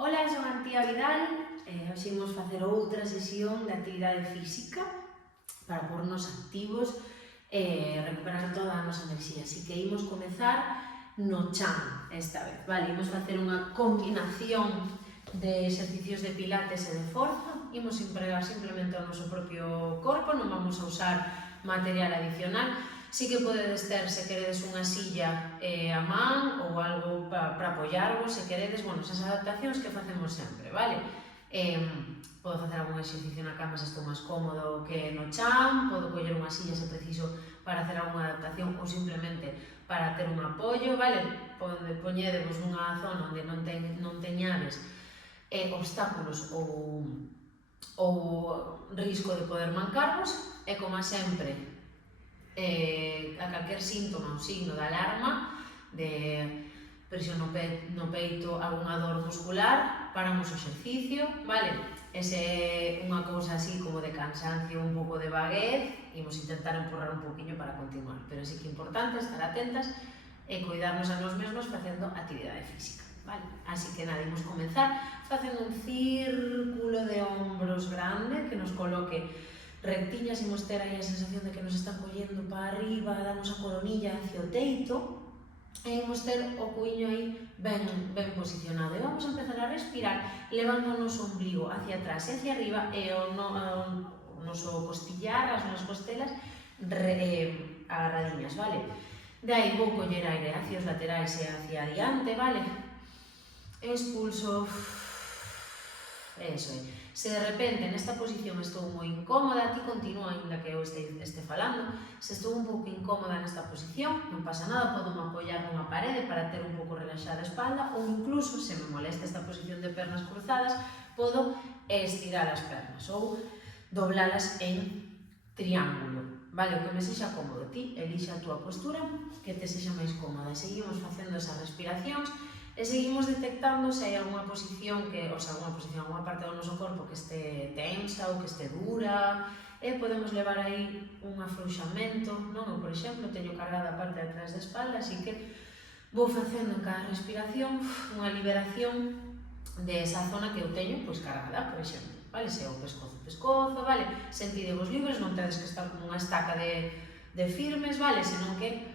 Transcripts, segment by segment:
Ola, son Antía Vidal e hoxe imos facer outra sesión de actividade física para pornos activos e recuperar toda a nosa enerxía. Así que imos comezar no chan esta vez, vale? Imos facer unha combinación de exercicios de pilates e de forza. Imos empregar simplemente o noso propio corpo, non vamos a usar material adicional. Sí que podedes ter, se queredes, unha silla a man ou algo para apoyarvos, se queredes, bueno, esas adaptacións que facemos sempre, vale? Podo facer algún exercicio na cama se estou máis cómodo que no chan, podo coller unha silla se preciso para hacer algunha adaptación ou simplemente para ter un apoio, vale? Poñedevos nunha zona onde non teñades obstáculos ou risco de poder mancarvos e, como sempre, a calquer síntoma ou signo de alarma, de presión no peito, algunha dor muscular, paramos o exercicio, vale? E se unha cousa así como de cansancio, un pouco de vaguez, imos intentar empurrar un poquinho para continuar, pero sí que é importante estar atentas e cuidarnos a nós mesmos facendo actividade física, vale? Así que nada, imos comenzar facendo un círculo de hombros grande que nos coloque rectiñas. Imos ter aí a sensación de que nos están collendo para arriba da nosa coronilla hacia o teito e imos ter o cuiño aí ben posicionado e vamos a empezar a respirar levando o noso ombligo hacia atrás e hacia arriba e o noso costillar, as nosas costelas agarradiñas, vale? De aí vou coller aire hacia os laterais e hacia adiante, vale? Expulso. Eso é. Se de repente nesta posición estou moi incómoda, ti continúa aínda que eu este falando. Se estou un pouco incómoda nesta posición, non pasa nada, podo me apoiar nunha parede para ter un pouco relaxada a espalda ou incluso, se me molesta esta posición de pernas cruzadas, podo estirar as pernas ou doblalas en triángulo, vale? O que me sexa cómodo, ti elixa a túa postura que te sexa máis cómoda. Seguimos facendo esas respiracións e seguimos detectando se hai alguna posición, alguna parte do noso corpo que este tensa ou que este dura e podemos levar aí un afrouxamento, non? Eu, por exemplo, teño cargada a parte de atrás da espalda, así que vou facendo en cada respiración unha liberación de esa zona que eu teño pois cargada, por exemplo, vale? Se é o pescozo, vale? Sentidevos libres, non tedes que estar como unha estaca de firmes, vale? Senón que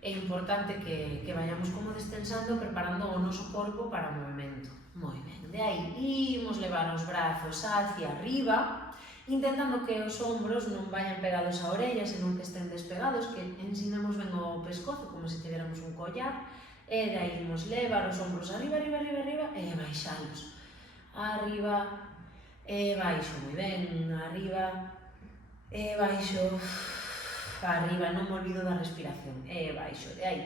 é importante que vayamos como destensando, preparando o noso corpo para o movimento. Moi ben, de aí imos levar os brazos hacia arriba, intentando que os ombros non vayan pegados á orella, senón que estén despegados, que ensinemos ben o pescozo, como se tiveramos un collar, e de aí imos levar os ombros arriba, arriba, arriba, arriba, e baixalos. Arriba, e baixo, moi ben, arriba, e baixo, arriba, non me olvido da respiración, e baixo, de aí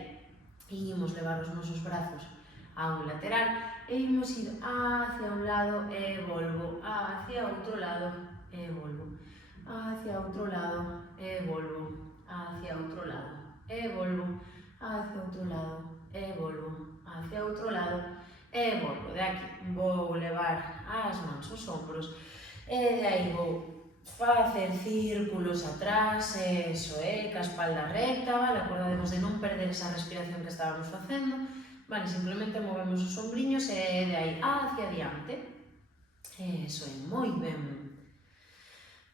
imos levar os nosos brazos a un lateral e imos ir hacia un lado e volvo, hacia outro lado e volvo, hacia outro lado e volvo, hacia outro lado e volvo, hacia outro lado e volvo, hacia outro lado e volvo. De aquí vou levar as mans aos ombros e de aí vou facer círculos atrás, eso é, ca espalda recta, vale? Acordademos de non perder esa respiración que estábamos facendo, vale? Simplemente movemos os ombriños e de aí hacia adiante, eso é, moi ben.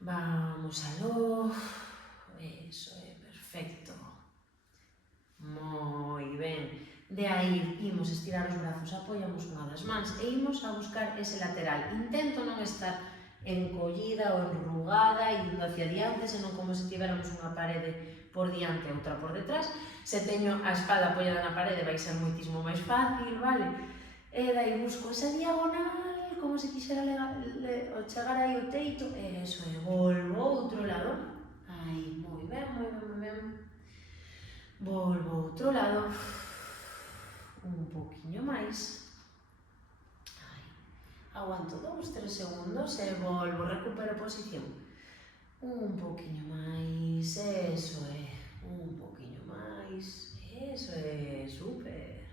Vamos aló, eso é, perfecto, moi ben. De aí imos estirar os brazos, apoiamos unha das mans e imos a buscar ese lateral. Intento non estar encollida ou enrugada, indo hacia diante, senón como se tiveramos unha parede por diante e outra por detrás. Se teño a espalda apoiada na parede vai ser moitísimo máis fácil, vale? E dai busco esa diagonal, como se quixera chegar aí ao teito, e eso é, volvo outro lado, aí, moi ben, moi ben, moi ben. Volvo outro lado, un poquinho máis. Aguanto 2-3 segundos e volvo, recupero posición. Un poquinho máis, eso é, un poquinho máis, eso é, super.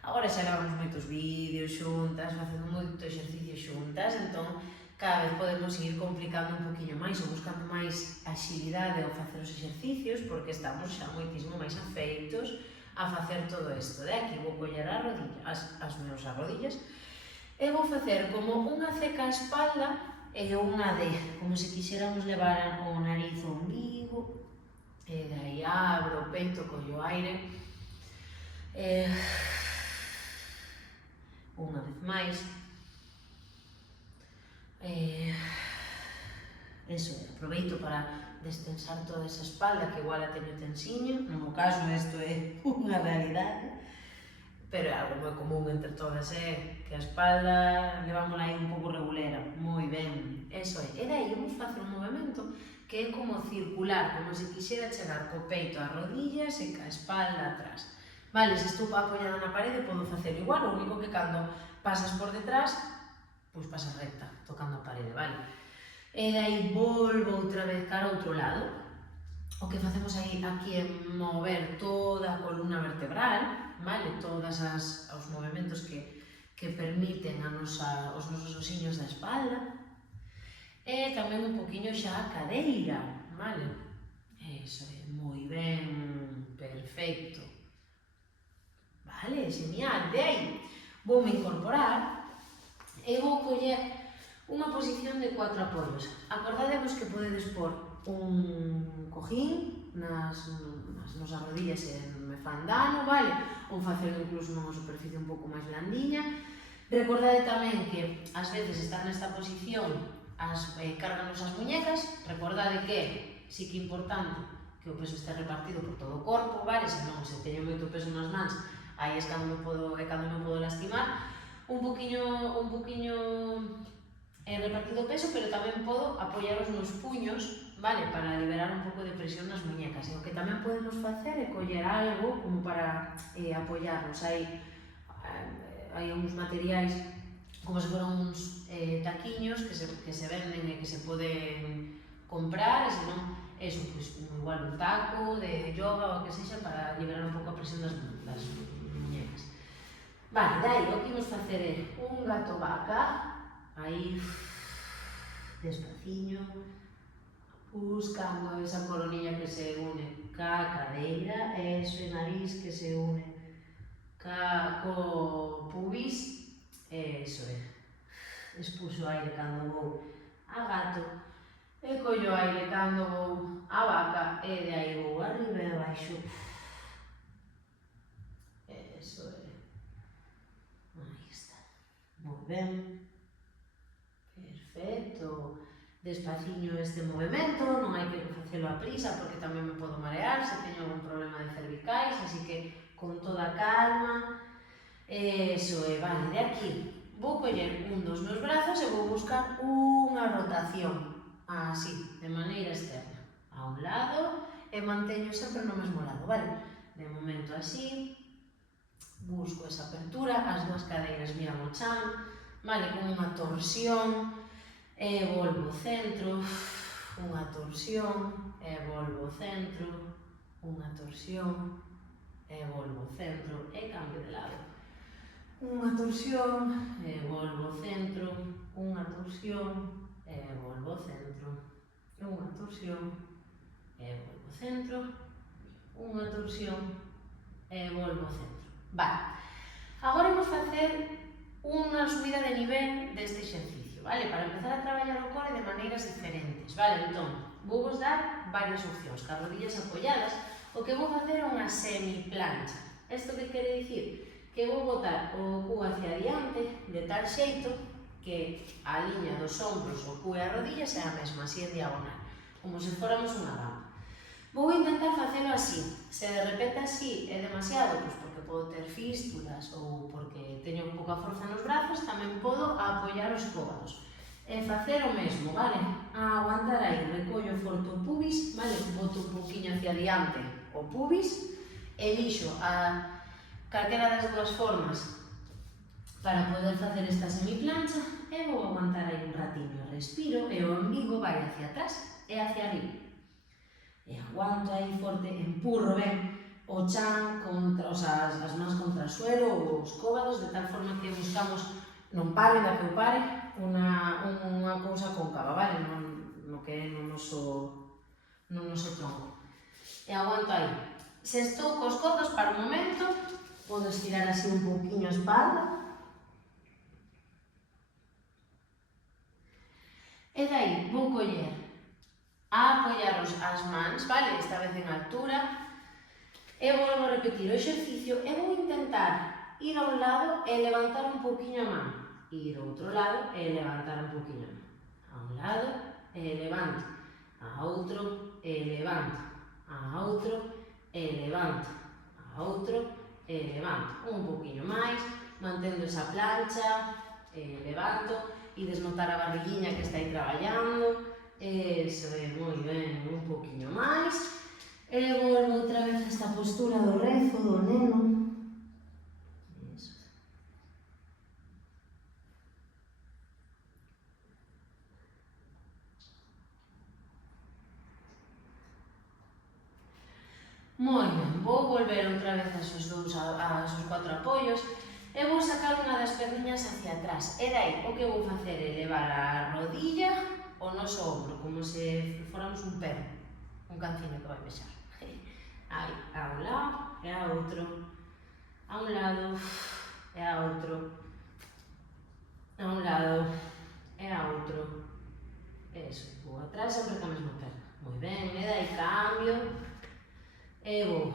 Agora xa gravamos moitos vídeos xuntas, facendo moito exercicio xuntas, entón cada vez podemos ir complicando un poquinho máis ou buscando máis axilidade ao facer os exercicios, porque estamos xa moitísimo máis afeitos a facer todo isto. De aquí vou coller as rodillas E vou facer como unha C ca espalda e unha D, como se quixéramos levar o nariz ao ombligo, e dai abro o peito, collo aire, e unha vez máis, eso, aproveito para destensar toda esa espalda que igual a teño tensiña, no meu caso isto é unha realidade, pero é algo moi común entre todas, que a espalda levámola aí un pouco regulera, moi ben, eso é. E daí vamos facer un movimento que é como circular, como se quixera chegar co peito ás rodillas e ca espalda atrás. Vale, se estou apoiada na parede podo facer igual, o único que cando pasas por detrás, pois pasas recta, tocando a parede, vale? E daí volvo outra vez cara ao outro lado. O que facemos aí aquí é mover toda a columna vertebral, vale? Todos os movimentos que permiten os nosos osiños da espalda. E tamén un poquinho xa a cadeira, vale? Eso é, moi ben, perfecto. Vale, genial. De aí, voume incorporar e vou coller unha posición de 4 apoios. Acordadevos que podedes pôr un cojín nas nosas rodillas se me fan dano, vale? Ou facelo incluso nunha superficie un pouco máis blandiña. Recordade tamén que ás veces estar nesta posición carganos as muñecas. Recordade que sí que é importante que o peso este repartido por todo o corpo, vale? Se non, se teño moito peso nas mans, aí é cando me podo lastimar. Un poquinho repartido o peso, pero tamén podo apoiar os meus puños, vale, para liberar un pouco de presión nas muñecas. E o que tamén podemos facer é coller algo como para apoiarnos. Hai uns materiais como se foran uns taquiños que se venden e que se poden comprar, e senón, eso, pois, igual un taco de yoga ou o que sexa para liberar un pouco a presión das muñecas. Vale, daí o que imos facer é un gato vaca, aí, despaciño, buscando esa coronilla que se une ca cadeira, ese nariz que se une co pubis, eso é. Expulso aire cando vou a gato e collo aire cando vou a vaca e de aí vou arriba e abaixo. Eso é. Aí está. Moi ben. Perfecto. Despaciño este movimento, non hai que facelo a prisa porque tamén me podo marear se teño algún problema de cervicais, así que con toda calma. Eso é, vale, de aquí vou coller un dos meus brazos e vou buscar unha rotación, así, de maneira externa, a un lado e manteño sempre no mesmo lado, vale? De momento así, busco esa apertura, as dúas cadeiras miran o chan, vale, con unha torsión, e volvo ao centro, unha torsión, e volvo ao centro, unha torsión, e volvo ao centro, e cambio de lado. Unha torsión, e volvo ao centro, unha torsión, e volvo ao centro, unha torsión, e volvo ao centro, unha torsión, e volvo ao centro. Vale, agora imos facer unha subida de nivel deste exercicio. Vale? Para empezar a traballar o core de maneiras diferentes, vale? Entón, vou vos dar varias opcións, cas rodillas apoiadas, o que vou facer é unha semiplancha. Isto que quere dicir? Que vou botar o cu hacia adiante de tal xeito que a liña dos ombros, o cu e a rodilla sea a mesma, así en diagonal, como se fóramos unha gamba. Vou intentar facelo así. Se de repente así é demasiado, pois porque podo ter fístulas ou porque teño pouca forza nos brazos, tamén podo apoiar os cóbados. E facer o mesmo, vale? A aguantar aí, recollo forte o pubis, vale? Boto un poquinho hacia diante o pubis, elixo a calquera das dúas formas para poder facer esta semiplancha e vou aguantar aí un ratiño. Respiro e o ombligo vai hacia atrás e hacia arriba. E aguanto aí forte, empurro ben o chan contra, as mans contra o suelo ou os cóbados, de tal forma que buscamos non pare, da que eu pare, unha cousa cóncava, vale? No que é no noso tronco. E aguanto aí. Se estou cos codos para o momento, podo estirar así un pouquinho a espalda. E dai vou coller a apoiaros as mans, vale? Esta vez en altura. E volvo a repetir o exercicio e vou intentar ir a un lado e levantar un poquinho a man. Ir ao outro lado e levantar un poquinho a man. A un lado e levanto. A outro e levanto. A outro e levanto. A outro e levanto. Un poquinho máis, mantendo esa plancha, levanto, e desnotar a barriguinha que está aí traballando. Eso é, moi ben, un poquinho máis. E volvo outra vez a esta postura do rezo, do neno. Eso. Moi ben, vou volver outra vez a esos 4 apoios e vou sacar unha das perniñas hacia atrás. E dai, o que vou facer é levar a rodilla ao noso ombro, como se fóramos un perro, un canciño que vai pexar. Aí, a un lado e a outro, a un lado e a outro, a un lado e a outro. Eso, vou atrás sempre ca mesma perna. Moi ben, e dai cambio e vou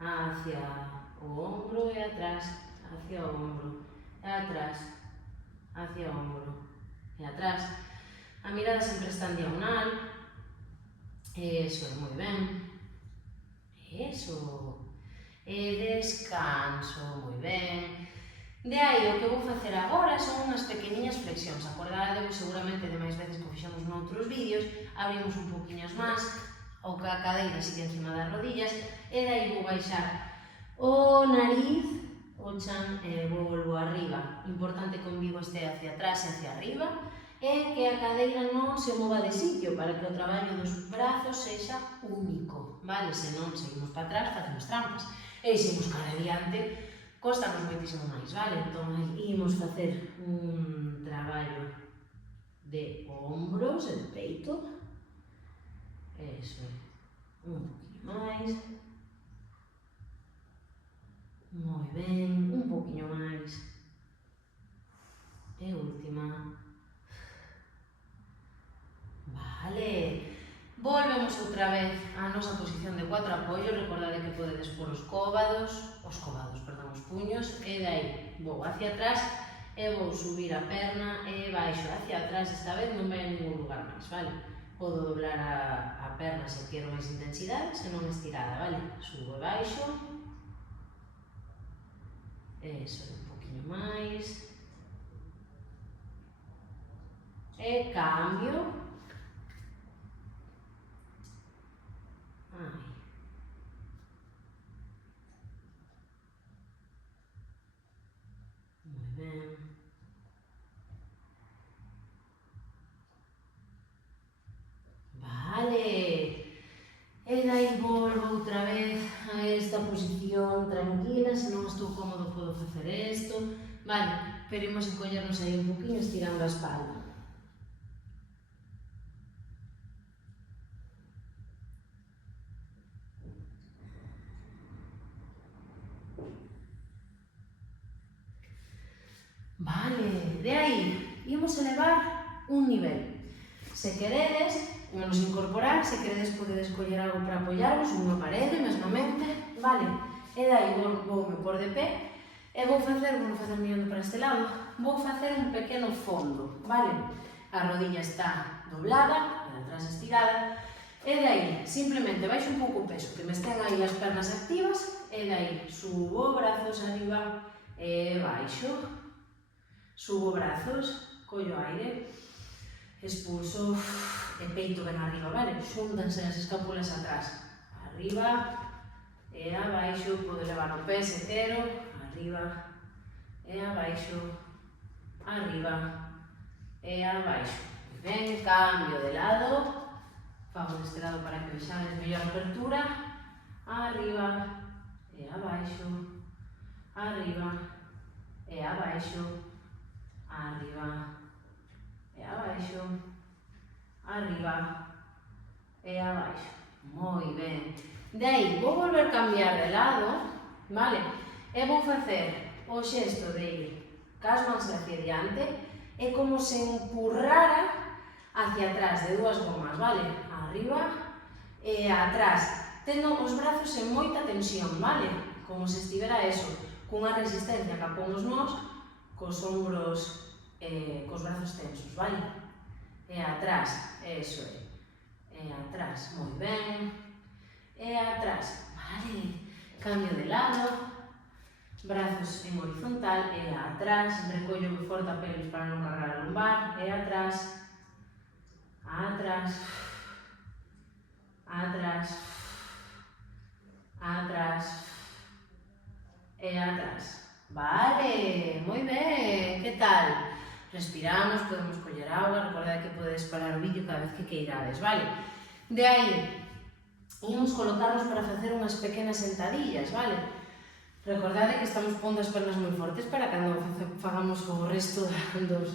hacia o ombro e atrás, hacia o ombro e atrás, hacia o ombro e atrás. A mirada sempre está en diagonal. Eso, moi ben. Eso. E descanso, moi ben. De aí, o que vou facer agora son unhas pequeniñas flexións. Acordadevos seguramente de máis veces que fixemos noutros vídeos, abrimos un poquinho as mans, ou que a cadeira sigue encima das rodillas, e de aí vou baixar o nariz, o chan, e volvo arriba. Importante que o umbigo este hacia atrás e hacia arriba, e que a cadeira non se mova de sitio para que o traballo dos brazos sexa único, vale? Se non seguimos para atrás, facemos trampas. E se imos cara adiante, costanos moitísimo máis, vale? Entón, imos facer un traballo de ombros e de peito. Eso é. Un poquinho máis. Moi ben, un poquinho máis. E última. Vale. Volvemos outra vez á nosa posición de 4 apoios. Recordade que podedes pôr os puños, e dai vou hacia atrás e vou subir a perna e baixo hacia atrás. Esta vez non vai a ningún lugar máis, vale? Podo doblar a perna se quero máis intensidade, se non estirada, vale? Subo e baixo. Eso, un poquinho máis. E cambio. Ai. Moi ben. Vale. E dai volvo outra vez a esta posición tranquila. Se non estou cómodo podo facer isto. Vale, pero imos encollernos aí un poquinho estirando a espalda. Vale, de aí, imos elevar un nivel. Se queredes, imos incorporar, se queredes podedes coller algo para apoiarvos, unha parede, mesmamente, vale? E dai, voume por de pé, e vou facer mirando para este lado, vou facer un pequeno fondo, vale? A rodilla está doblada, a de atrás estirada, e dai, simplemente baixo un pouco o peso, que me estén aí as pernas activas, e dai, subo brazos arriba, e baixo. Subo brazos, collo aire, expulso e peito ben arriba, vale? Xúntanse as escápulas atrás, arriba e abaixo, podo levar o pé se quero, arriba e abaixo, arriba e abaixo. Ben, cambio de lado, fago deste lado para que vexades mellor apertura, arriba e abaixo, arriba e abaixo, arriba e abaixo, arriba e abaixo. Moi ben. De aí, vou volver a cambiar de lado, vale? E vou facer o xesto de ir cas mans hacia diante, é como se empurrara hacia atrás de dúas gomas, vale? Arriba e atrás, tendo os brazos en moita tensión, vale? Como se estivera eso, cunha resistencia que apomos nós, cos ombros, cos brazos tensos, vale? E atrás, eso é. E atrás, moi ben. E atrás, vale? Cambio de lado. Brazos en horizontal, e atrás, recollo forte a pelvis para non cargar a lumbar, e atrás, atrás, atrás, atrás, e atrás. Vale, moi ben, que tal? Respiramos, podemos coller auga, recordad que podedes parar o vídeo cada vez que queirades, vale? De aí, imos colocarnos para facer unhas pequenas sentadillas, vale? Recordade que estamos pondo as pernas moi fortes para cando fagamos o resto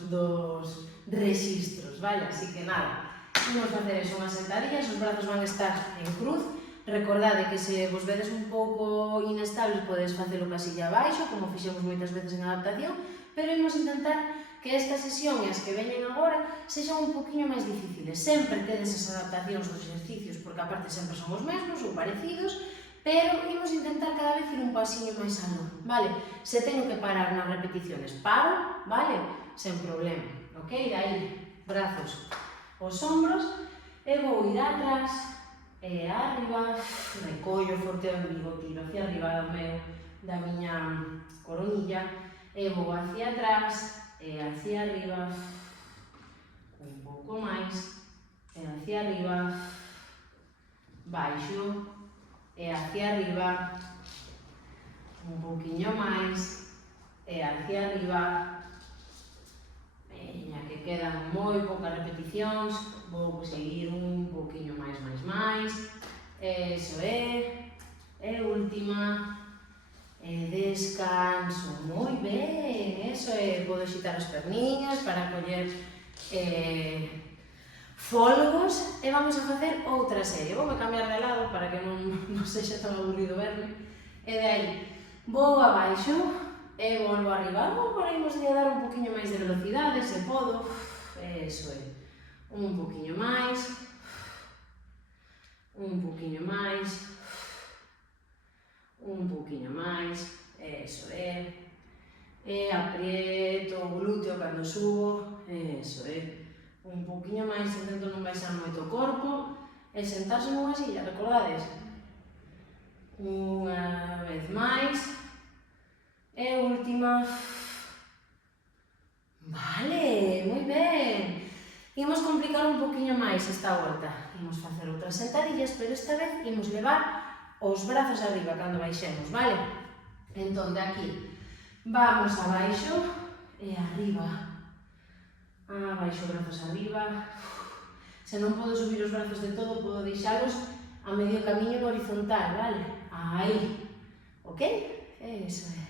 dos rexistros, vale? Así que nada, imos facer eso, unhas sentadillas, os brazos van estar en cruz. Recordade que se vos vedes un pouco inestables podedes facelo casilla abaixo, como fixemos moitas veces en adaptación, pero imos intentar que esta sesión e as que veñen agora sexan un poquinho máis difíciles. Sempre tedes as adaptacións dos exercicios, porque aparte sempre son os mesmos ou parecidos, pero imos intentar cada vez ir un pasiño máis aló, vale? Se teño que parar nas repeticiones, paro, vale? Sen problema, ok? De aí, brazos aos ombros, e vou ir atrás, e arriba, recollo forte o ombligo, tiro hacia arriba da miña coronilla, e vou hacia atrás, e hacia arriba, un pouco máis, e hacia arriba, baixo, e hacia arriba, un pouquiño máis, e hacia arriba, veña, que quedan moi poucas repeticións, vou seguir un pouquiño máis, eso é, e última, e descanso, moi ben, eso é, podo xitar as perniñas para coller fólgos e vamos a facer outra serie. Vou cambiar de lado para que non sexa tan aburrido verme. E de aí, vou abaixo e volvo arriba. Agora imos a dar un poquinho máis de velocidade, se podo. Eso é. Un poquinho máis. Un poquinho máis. Un poquinho máis. Eso é. E aprieto o glúteo cando subo. Eso é. Un poquinho máis, intento non baixar moito o corpo e sentarse nunha silla, recordades? Unha vez máis e última. Vale, moi ben. Imos complicar un poquinho máis esta volta. Imos facer outras sentadillas, pero esta vez imos levar os brazos arriba cando baixemos, vale? Entón, de aquí, vamos abaixo e arriba. Baixo brazos arriba. Se non podo subir os brazos de todo, podo deixalos a medio camiño en horizontal, vale? Aí, ok? Eso é.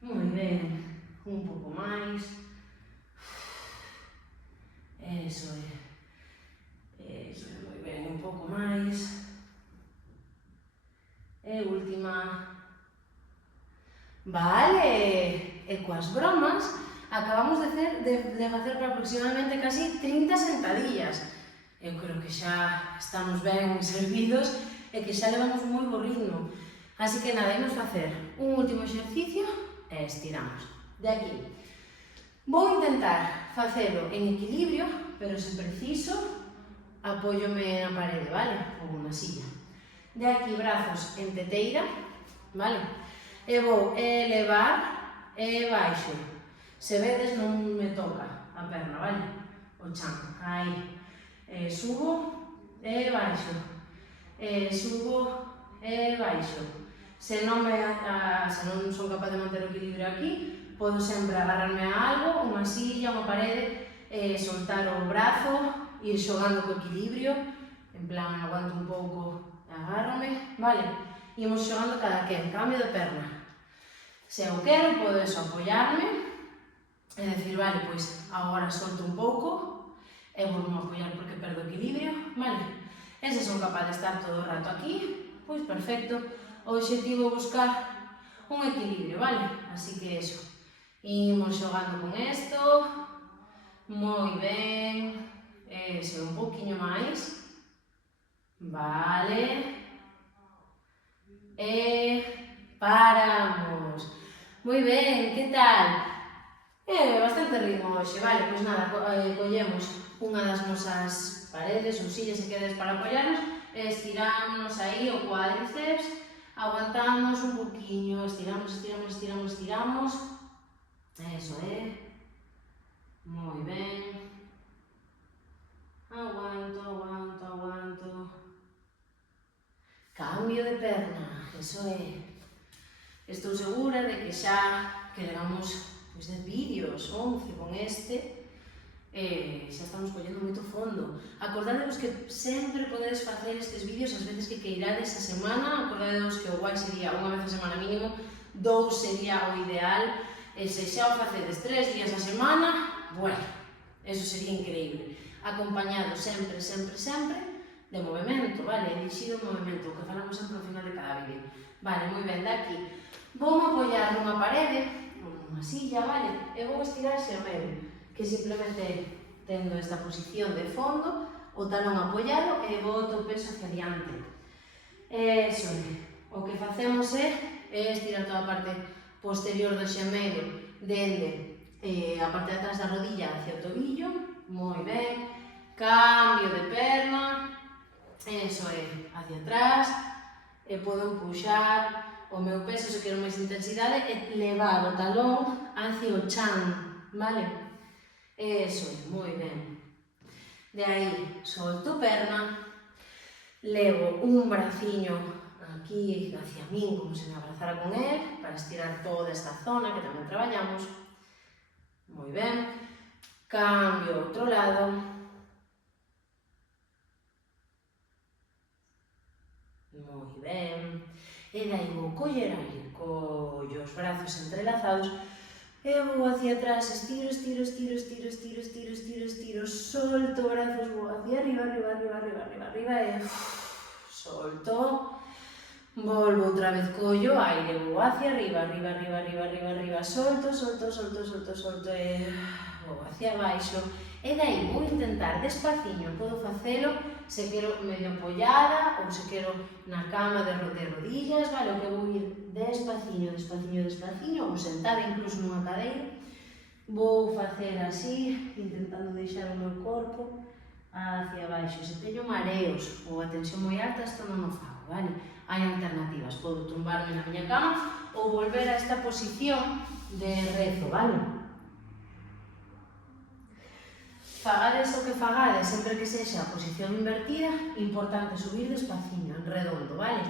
Moi ben. Un pouco máis. Eso é. Eso é, moi ben. Un pouco máis. E última. Vale. E coas bromas, acabamos de facer aproximadamente casi 30 sentadillas. Eu creo que xa estamos ben servidos e que xa levamos moi bo ritmo. Así que nada, imos facer un último exercicio e estiramos. De aquí, vou intentar facelo en equilibrio, pero se preciso, apóyome na parede, vale? Ou na silla. De aquí, brazos en teteira, vale? E vou elevar e baixo. Se vedes, non me toca a perna, vale? O chan, aí. Subo e baixo. Subo e baixo. Se non son capaz de manter o equilibrio aquí, podo sempre agarrarme a algo, unha silla, unha parede, soltar o brazo, ir xogando co equilibrio, en plan, aguanto un pouco e agárrome, vale? Imos xogando cada quen, cambio de perna. Se eu quero, podo apoiarme, e decir, vale, pois agora solto un pouco e volvo a apoiar porque perdo equilibrio, vale? E se son capaz de estar todo o rato aquí, pois perfecto. O obxectivo é buscar un equilibrio, vale? Así que eso. Imos xogando con esto, moi ben, Eso, un poquinho máis. Vale. E paramos. Moi ben, que tal? Bastante ritmo hoxe, vale, pois nada, collemos unha das nosas paredes ou sillas e quedes para apoiarnos e estirámonos aí o cuádriceps, aguantamos un poquinho, estiramos, estiramos, estiramos, estiramos. Eso moi ben. Aguanto, aguanto, aguanto. Cambio de perna, eso é. Estou segura de que xa que levamos 10 vídeos, 11 con este, xa estamos collendo moito fondo. Acordadevos que sempre podedes facer estes vídeos as veces que queirades a semana, acordadevos que o guai sería unha vez a semana mínimo, 2 sería o ideal, e se xa o facedes 3 días a semana, bueno, eso sería increíble. Acompañado sempre, sempre, sempre de movimento, vale? Elixido movimento, o que falamos sempre ao final de cada vídeo. Vale, moi ben, daqui. Vou apoiar nunha parede, nunha silla, vale? E vou estirar xemelo, que simplemente tendo esta posición de fondo, o talón apoiado e boto o peso hacia diante. Eso é. O que facemos é estirar toda a parte posterior do xemelo dende a parte de atrás da rodilla hacia o tobillo, moi ben. Cambio de perna, eso é, hacia atrás, e podo empuxar o meu peso se quero máis intensidade e levar o talón hacia o chan, vale? Eso é, moi ben. De aí, solto perna, levo un braciño aquí hacia min, como se me abrazara con él, para estirar toda esta zona que tamén traballamos. Moi ben. Cambio ao outro lado. Moi ben. E daí vou coller aire, collo os brazos entrelazados e vou hacia atrás, estiro, estiro, estiro, estiro, estiro, estiro, estiro, estiro, solto brazos, vou hacia arriba, arriba, arriba, arriba, arriba, arriba e solto. Volvo outra vez, collo aire, vou hacia arriba, arriba, arriba, arriba, arriba, arriba, solto, solto, solto, solto, solto e vou hacia baixo. E daí vou intentar despaciño, podo facelo se quero medio apoiada ou se quero na cama de rodillas, vale, o que vou ir despaciño, despaciño, despaciño, ou sentada incluso nunha cadeira. Vou facer así, intentando deixar o meu corpo hacia baixo. Se teño mareos ou a tensión moi alta, isto non o fago, vale? Hai alternativas, podo tumbarme na miña cama ou volver a esta posición de rezo, vale? Fagades o que fagades, sempre que sexa a posición invertida, importante subir despaciño, en redondo, vale?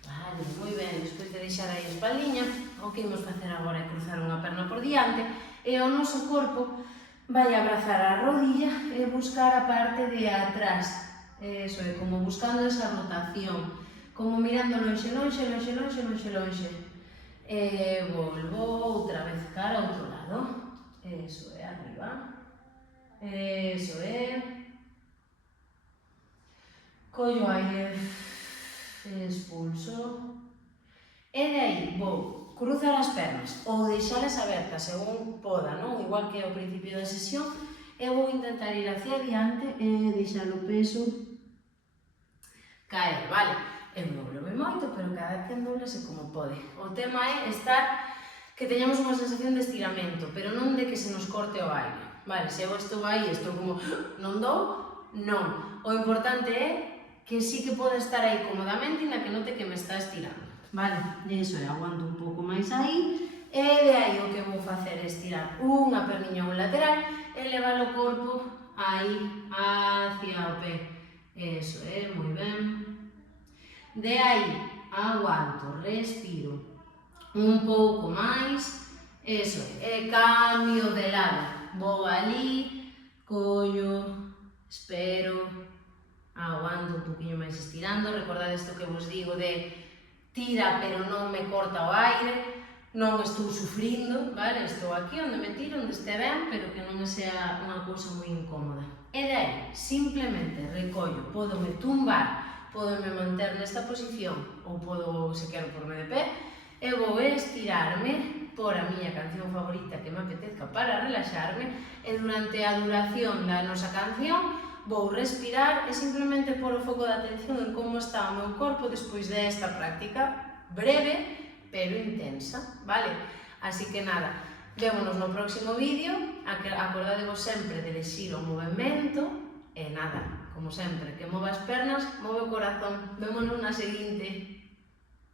Vale, moi ben, despois de deixar aí a espaldiña, o que imos facer agora é cruzar unha perna por diante e o noso corpo vai abrazar a rodilla e buscar a parte de atrás. Eso é, como buscando esa rotación, como mirando lonxe, lonxe, lonxe, lonxe, lonxe, lonxe. E volvo outra vez cara ao outro lado. Eso é, arriba. Eso é. Collo aire, expulso. E de aí vou cruzar as pernas ou deixalas abertas según poda, non? Igual que ao principio da sesión. E vou intentar ir hacia adiante e deixar o peso caer, vale? Eu doblome moito, pero cada quen doblase como pode. O tema é estar que teñamos unha sensación de estiramento, pero non de que se nos corte o aire. Vale, se eu estou aí, estou como, non dou, non. O importante é que sí que poda estar aí cómodamente na que note que me está estirando. Vale, e iso é, aguanto un pouco máis aí, e de aí o que vou facer é estirar unha perniña ou lateral e levar o corpo aí, hacia o pé. Eso é, moi ben. De aí, aguanto, respiro un pouco máis, eso é, cambio de lado. Vou ali, collo, espero, aguanto un poquinho máis estirando. Recordade isto que vos digo de tira pero non me corta o aire, non estou sufrindo, vale? Estou aquí onde me tiro, onde este ben, pero que non sea unha cousa moi incómoda. E de aí, simplemente recollo, podome tumbar, podome manter nesta posición ou podo, se quero, porme de pé e vou estirarme por a miña canción favorita que me apetezca para relaxarme, e durante a duración da nosa canción vou respirar e simplemente pôr o foco de atención en como está o meu corpo despois desta práctica breve pero intensa, vale? Así que nada, vémonos no próximo vídeo, acordadevos sempre de elexir o movimento e nada, como sempre, que move as pernas, move o corazón. Vémonos na seguinte.